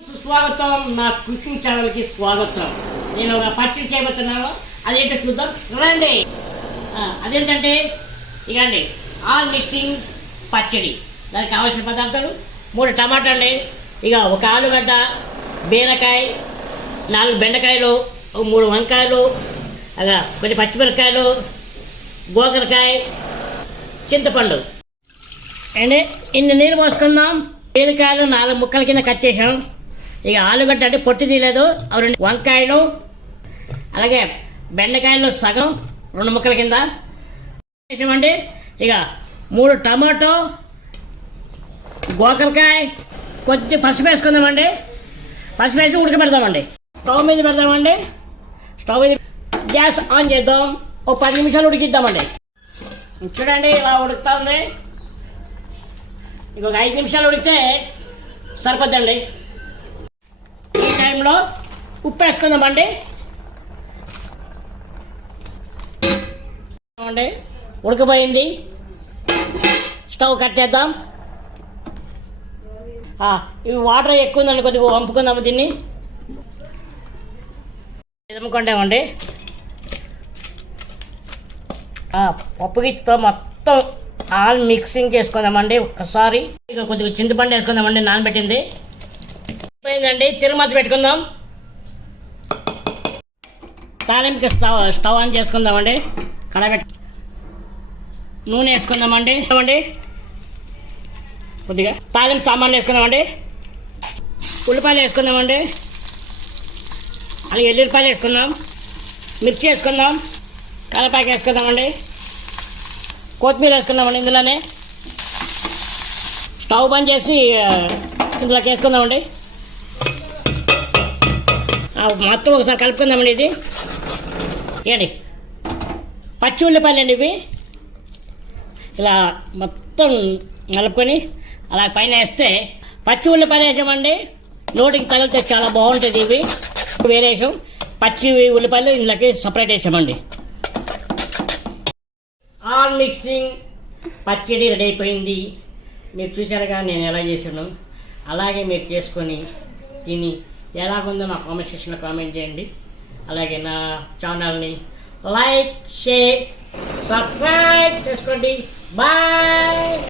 సుస్వాగతం నా cooking channel కి స్వాగతం. నేను ఒక పచ్చడి చేయబోతున్నాను. అదేంటో చూద్దాం రండి. అదేంటంటే ఇకండి ఆల్ మిక్సింగ్ పచ్చడి. దానికి కావాల్సిన పదార్థాలు 3 టమాటాలు, ఇక ఒక ఆలుగడ్డ, బీరకాయ, 4 బెండకాయలు, 3 వంకాయలు, అలా కొన్ని పచ్చిమిరపకాయలు, గోకరకాయ, చింతపండు అండి. ఇన్ని నీళ్ళు పోసుకుందాం. బీరకాయలు 4 ముక్కల కింద కట్ చేసాం. ఇక ఆలుగడ్డ అంటే పొట్టు తీయలేదు, 2 వంకాయలు, అలాగే బెండకాయలు సగం 2 ముక్కల కింద వేసామండి. ఇక 3 టమాటో, గోకరకాయ, కొద్ది పసుపు వేసుకుందామండి. పసుపు వేసి ఉడకబెడదామండి. స్టవ్ మీద పెడదామండి. స్టవ్ మీద గ్యాస్ ఆన్ చేద్దాం. ఓ 10 నిమిషాలు ఉడికిద్దామండి. చూడండి ఇలా ఉడుకుతుంది. ఇంకొక 5 నిమిషాలు ఉడికితే సరిపోద్దండి. ఈ టైంలో ఉప్పు వేసుకుందామండి. ఉడకపోయింది. స్టవ్ కట్ చేద్దాం. ఇవి వాటర్ ఎక్కువ ఉందండి, కొద్దిగా వంపుకుందాము దీన్ని. ఎదుముకుంటామండి. పప్పు గిచ్చితో మొత్తం ఆల్ మిక్సింగ్ చేసుకుందామండి ఒక్కసారి. ఇక కొద్దిగా చింతపండు వేసుకుందామండి, నానబెట్టింది అయిపోయిందండి. తిరుమత పెట్టుకుందాం. తాలింపుకి స్టవ్ ఆన్ చేసుకుందామండి. కడబెట్టి నూనె వేసుకుందామండి. కొద్దిగా తాలింపు సామాన్లు వేసుకుందామండి. ఉల్లిపాయలు వేసుకుందామండి, అలాగే ఎల్లుల్లిపాయలు వేసుకుందాం, మిర్చి వేసుకుందాం, కరివేపాకు వేసుకుందామండి, కొత్తిమీర వేసుకుందామండి. ఇందులోనే స్టవ్ బంద్ చేసి ఇందులోకి వేసుకుందామండి. మొత్తం ఒకసారి కలుపుకుందామండి. ఇది ఏంటి పచ్చి ఉల్లిపాయలు అండి. ఇవి ఇలా మొత్తం కలుపుకొని అలా పైన వేస్తే పచ్చి ఉల్లిపాయలు వేసామండి. నోటికి తగిలితే చాలా బాగుంటుంది. ఇవి వేరే వేసాం. పచ్చి ఉల్లిపాయలు ఇందులోకి సపరేట్ వేసామండి. ఆల్ మిక్సింగ్ పచ్చడి రెడీ అయిపోయింది. మీరు చూసారుగా నేను ఎలా చేశాను. అలాగే మీరు చేసుకొని తిని ఎలాగుందో నా కామెంట్ సెక్షన్లో కామెంట్ చేయండి. అలాగే నా ఛానల్ని లైక్, షేర్, సబ్స్క్రైబ్ చేసుకోండి. బాయ్.